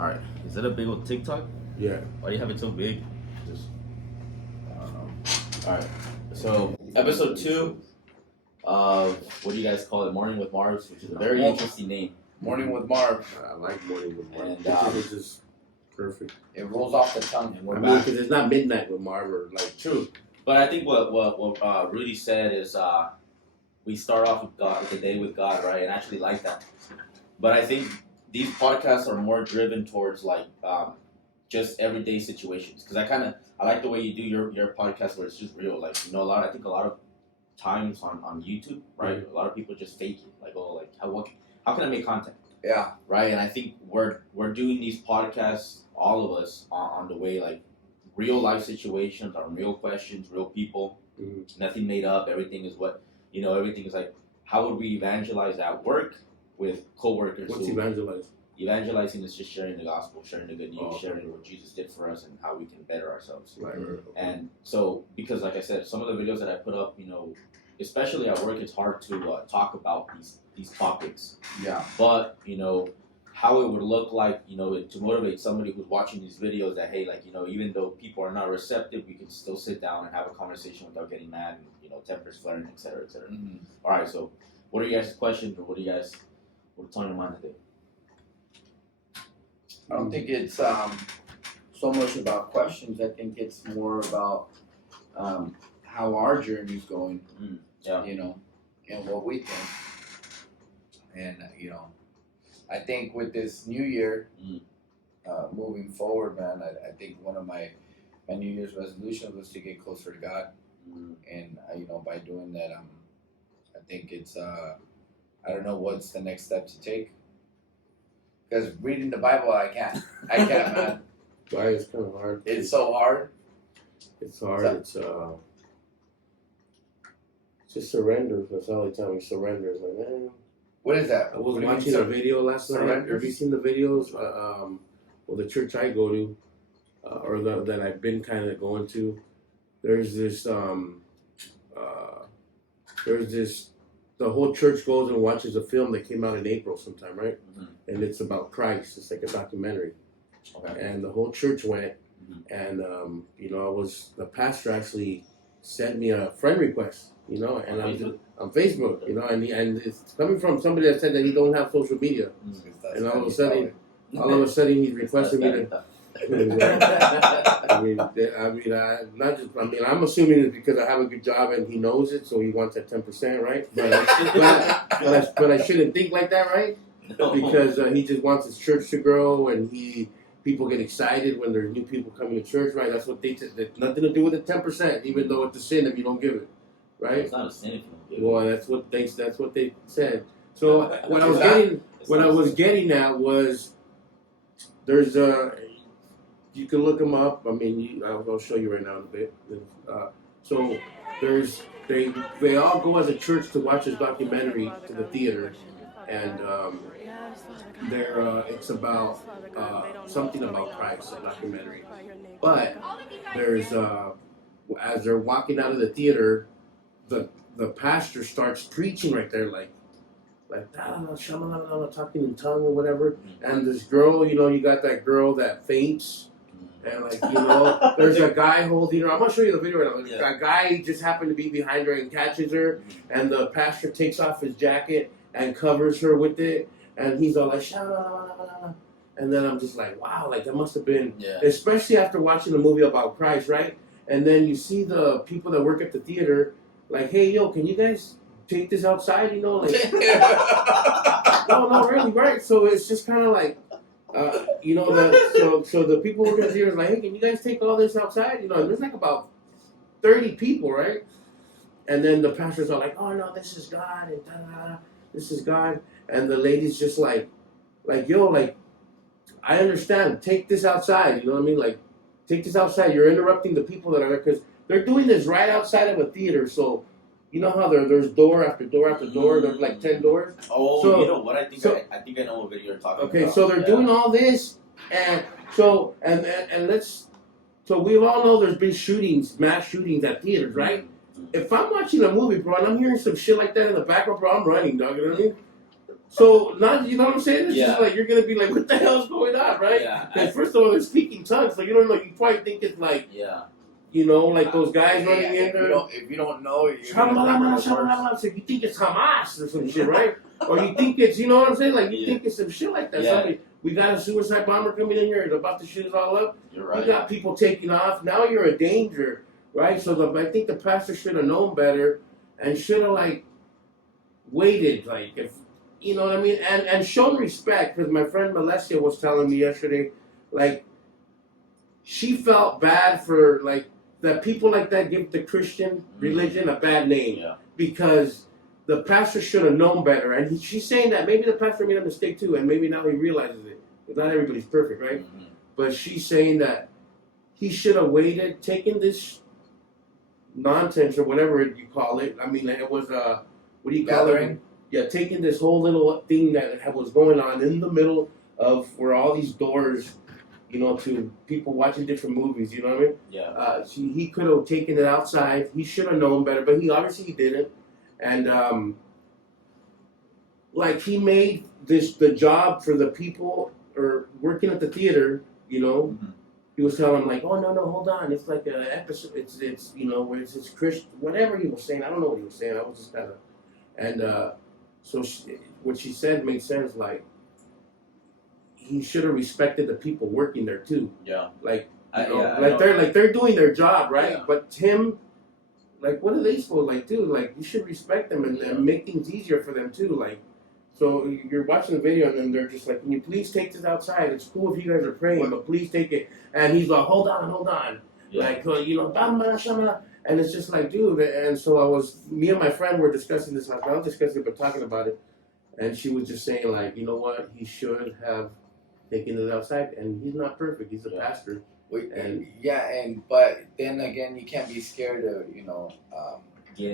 Alright. Is it a big old TikTok? Yeah. Why do you have it so big? Just, Alright. So, episode 2 of, what do you guys call it? Morning with Marbs, which is a very interesting name. Morning with Marv. I like Morning with Marv. And, it's just perfect. It rolls off the tongue. And I mean, because it's not midnight with Marv or like. True. But I think what Rudy said is we start off with God, the day with God, right? And I actually like that. But I think these podcasts are more driven towards like just everyday situations. Because I like the way you do your podcast where it's just real. Like, you know, I think a lot of times on YouTube, right? Mm-hmm. A lot of people just fake it. Like, oh, like how can I make content? Yeah. Right? And I think we're doing these podcasts, all of us, on the way, like, real life situations, on real questions, real people. Mm-hmm. Nothing made up. Everything is everything is like, how would we evangelize at work with coworkers? What's evangelize? Evangelizing is just sharing the gospel, sharing the good news, Oh. sharing what Jesus did for us and how we can better ourselves. Right. And so, because like I said, some of the videos that I put up, you know, especially at work, it's hard to talk about these topics. Yeah. But, you know, how it would look like, you know, to motivate somebody who's watching these videos that, hey, like, you know, even though people are not receptive, we can still sit down and have a conversation without getting mad and, you know, tempers flaring, et cetera, et cetera. Mm-hmm. All right, so what are you guys' questions, or what's on your mind today? I don't think it's so much about questions. I think it's more about how our journey's going. Yeah. You know, and what we think. And you know, I think with this new year, moving forward, man, I think one of my New Year's resolutions was to get closer to God. And you know, by doing that, I think it's I don't know what's the next step to take. Because reading the Bible, I can't, man. Why it's kind of hard. It's so hard. It's hard. It's just surrender. That's all they tell me. Surrender. It's like, man. What is that? I was watching a video last night. Surrender? Have you seen the videos? Well, the church I go to, or that I've been kind of going to, there's this, the whole church goes and watches a film that came out in April sometime, right? Mm-hmm. And it's about Christ. It's like a documentary. Okay. And the whole church went, and you know, the pastor actually sent me a friend request, you know, and on Facebook, you know, and it's coming from somebody that said that he don't have social media, and all of a sudden he's requesting me to. I'm assuming it's because I have a good job and he knows it, so he wants that 10%, right? But I shouldn't think like that, right? Because he just wants his church to grow, and people get excited when there's new people coming to church, right? That's what they said. Nothing to do with the 10%, even though it's a sin if you don't give it, right? It's not a sin if you don't give it. Well, that's what they said. So what I was getting at was there's you can look them up. I mean, I'll show you right now in a bit. So they all go as a church to watch this documentary to the theater, and it's about something about Christ, a documentary. But there's as they're walking out of the theater, the pastor starts preaching right there, like talking in tongue or whatever. And this girl, you know, you got that girl that faints. And like, you know, there's a guy holding her. I'm gonna show you the video right now. Yeah. A guy just happened to be behind her and catches her, and the pastor takes off his jacket and covers her with it, and he's all like, "Sha-la-la-la-la-la." And then I'm just like, wow, like that must have been, especially after watching a movie about Christ, right? And then you see the people that work at the theater, like, hey, yo, can you guys take this outside? You know, like, no, really, right? So it's just kind of like. You know, so the people working at the theater are like, hey, can you guys take all this outside? You know, and there's like about 30 people, right? And then the pastors are like, oh no, this is God, and da-da-da, this is God. And the lady's just like, yo, like, I understand, take this outside, you know what I mean? Like, take this outside, you're interrupting the people that are there, because they're doing this right outside of a theater, so you know how there's door after door after door. There's like 10 doors. Oh, so, you know what? I think I know what video you're talking about. Okay, so they're doing all this, and so we all know there's been shootings, mass shootings at theaters, right? If I'm watching a movie, bro, and I'm hearing some shit like that in the background, bro, I'm running, dog. You know what I mean? So not, you know what I'm saying? It's Yeah. just like you're gonna be like, what the hell's going on, right? Yeah. Because first of all, they're speaking tongues, so you don't know. You probably think it's like, Yeah. you know, like those guys running in if there. you don't know, you're gonna think So you think it's Hamas or some shit, right? Or you think it's, you know what I'm saying? Like you think it's some shit like that. Yeah. Somebody, we got a suicide bomber coming in here, about to shoot us all up. You're right. You got people taking off. Now you're a danger, right? So I think the pastor should have known better and should have like waited, like if you know what I mean, and shown respect. Because my friend Melissa was telling me yesterday, like she felt bad for like that people like that give the Christian religion a bad name because the pastor should have known better. And she's saying that maybe the pastor made a mistake too, and maybe now he realizes it. Because not everybody's perfect, right? Mm-hmm. But she's saying that he should have waited, taken this nonsense or whatever you call it. I mean, it was what do you call it? Yeah, taking this whole little thing that was going on in the middle of where all these doors, you know, to people watching different movies. You know what I mean? Yeah. He could have taken it outside. He should have known better, but he obviously didn't. And like he made the job for the people or working at the theater. You know, he was telling them like, oh no, hold on, it's like an episode. It's you know where it's Christian, whatever he was saying. I don't know what he was saying. I was just kind of and. So what she said made sense. Like he should have respected the people working there too. Yeah. Like they're doing their job, right? Yeah. But Tim, like, what are they supposed to like do? Like you should respect them and make things easier for them too. Like, so you're watching the video and then they're just like, can you please take this outside? It's cool if you guys are praying, but please take it. And he's like, hold on. Yeah. Like you know, and it's just like, dude, and so me and my friend were discussing this. I was discussing it, but talking about it, and she was just saying, like, you know what, he should have taken it outside, and he's not perfect. He's a pastor. But then again, you can't be scared to, you know,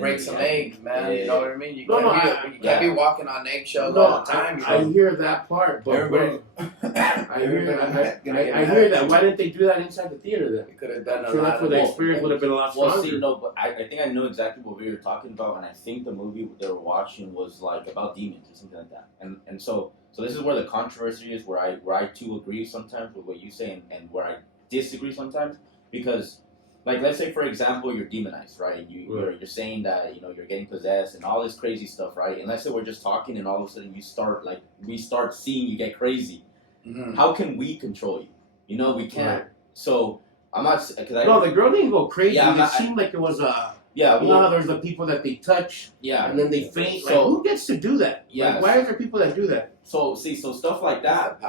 break some eggs, man. You know what I mean? You can't be walking on eggshells all the time. I hear that part, but everybody, I hear that. Why didn't they do that inside the theater then? They could have done so that's where the experience would have been a lot stronger. Well, see, no, but I think I know exactly what we were talking about, and I think the movie they were watching was like about demons or something like that. And so this is where the controversy is, where I too agree sometimes with what you say, and where I disagree sometimes, because. Like, let's say, for example, you're demonized, right? You're saying that, you know, you're getting possessed and all this crazy stuff, right? And let's say we're just talking and all of a sudden we start seeing you get crazy. Mm-hmm. How can we control you? You know, we can't. Right. So, I'm not... No, the girl didn't go crazy. Yeah, it seemed like it was yeah, you know how there's the people that they touch and then they faint? So, like, who gets to do that? Yeah. Like, why are there people that do that? So stuff like that,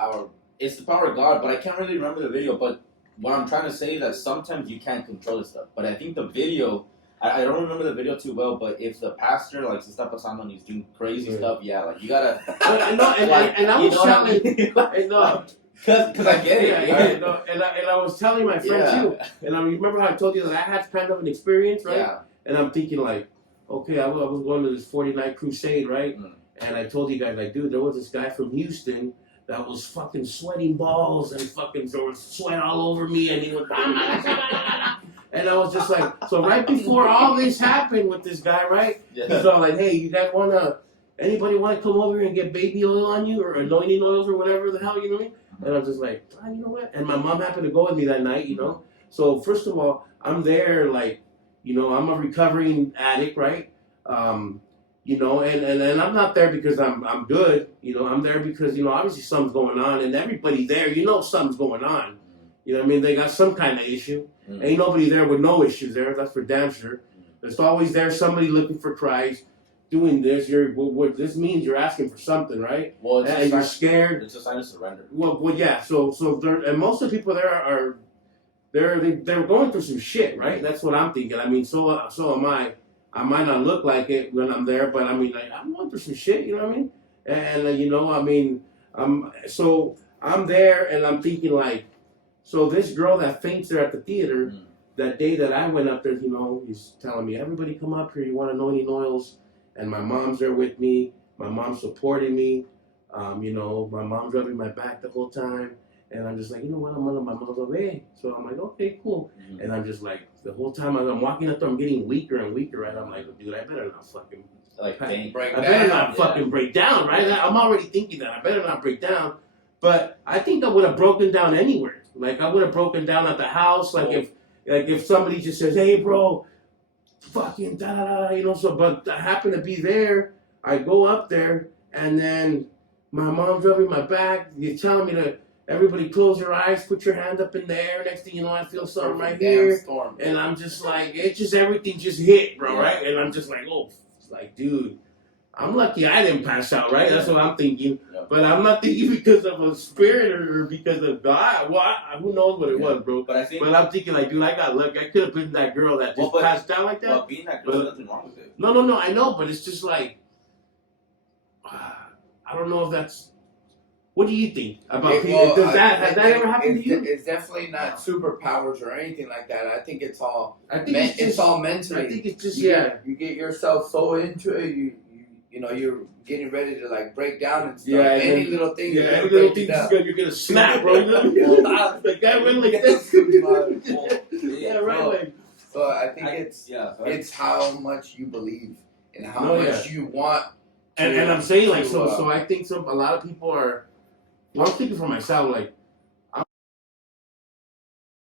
it's the power of God, but I can't really remember the video, but what I'm trying to say is that sometimes you can't control this stuff. But I think the video, I don't remember the video too well, but if the pastor, like, se está pasando and he's doing crazy stuff, yeah, like, you gotta... and I was telling... Because I get it. And I was telling my friend too, and I remember how I told you that I had kind of an experience, right? Yeah. And I'm thinking like, okay, I was going to this 40-night crusade, right? Mm. And I told you guys, like, dude, there was this guy from Houston that was fucking sweating balls and fucking there was sweat all over me, and he was and I was just like, so right before all this happened with this guy, right? Yeah. He's all like, hey, you guys anybody want to come over here and get baby oil on you or anointing oils or whatever the hell, you know what I mean? And I'm just like, you know what? And my mom happened to go with me that night, you know? So first of all, I'm there like, you know, I'm a recovering addict, right? You know, and I'm not there because I'm good. You know, I'm there because, you know, obviously something's going on. And everybody there, you know something's going on. You know what I mean? They got some kind of issue. Ain't nobody there with no issues there. That's for damn sure. There's always there somebody looking for Christ, doing this. What this means you're asking for something, right? Well, and you're scared. It's a sign of surrender. Well, yeah. So and most of the people there they're going through some shit, right? That's what I'm thinking. I mean, so am I. I might not look like it when I'm there, but I mean, like, I'm going through some shit, you know what I mean? And, you know, I mean, I'm there and I'm thinking, like, so this girl that faints there at the theater, that day that I went up there, you know, he's telling me, everybody come up here, you want anointing oils? And my mom's there with me. My mom's supporting me. You know, my mom's rubbing my back the whole time. And I'm just like, you know what, I'm under my mom's way. So I'm like, okay, cool. And I'm just like, the whole time I'm walking up there, I'm getting weaker and weaker, right? I'm like, dude, I better not fucking like pain. break I better down. not fucking break down, right? I'm already thinking that. I better not break down. But I think I would have broken down anywhere. Like I would have broken down at the house. Like if somebody just says, "Hey, bro, fucking da da da," you know. So, but I happen to be there. I go up there, and then my mom's rubbing my back. You're telling me to everybody close your eyes, put your hand up in the air. Next thing you know, I feel something right here, Storm. and I'm just like, it just everything just hit, bro, Yeah. right? And I'm just like, oh, like, dude. I'm lucky I didn't pass out, right? That's what I'm thinking. Yeah. But I'm not thinking because of a spirit or because of God. Well, who knows what it was, bro. But I think. But I'm thinking, like, dude, I got lucky. I could have been that girl that just passed out like that. Well, being that girl, there's nothing wrong with it. No, I know, but it's just like, I don't know if that's. What do you think about people? Has that ever happened to you? It's definitely not superpowers or anything like that. I think it's all. I think it's all mentally. I think it's just you get yourself so into it. You know you're getting ready to like break down and stuff. Yeah, any little thing. Yeah, any little thing you're gonna snap, bro. The guy went like this. Yeah, right. Like, so I think it's how much you believe and how much you want. And I'm saying like so I think a lot of people are. Well, I'm thinking for myself like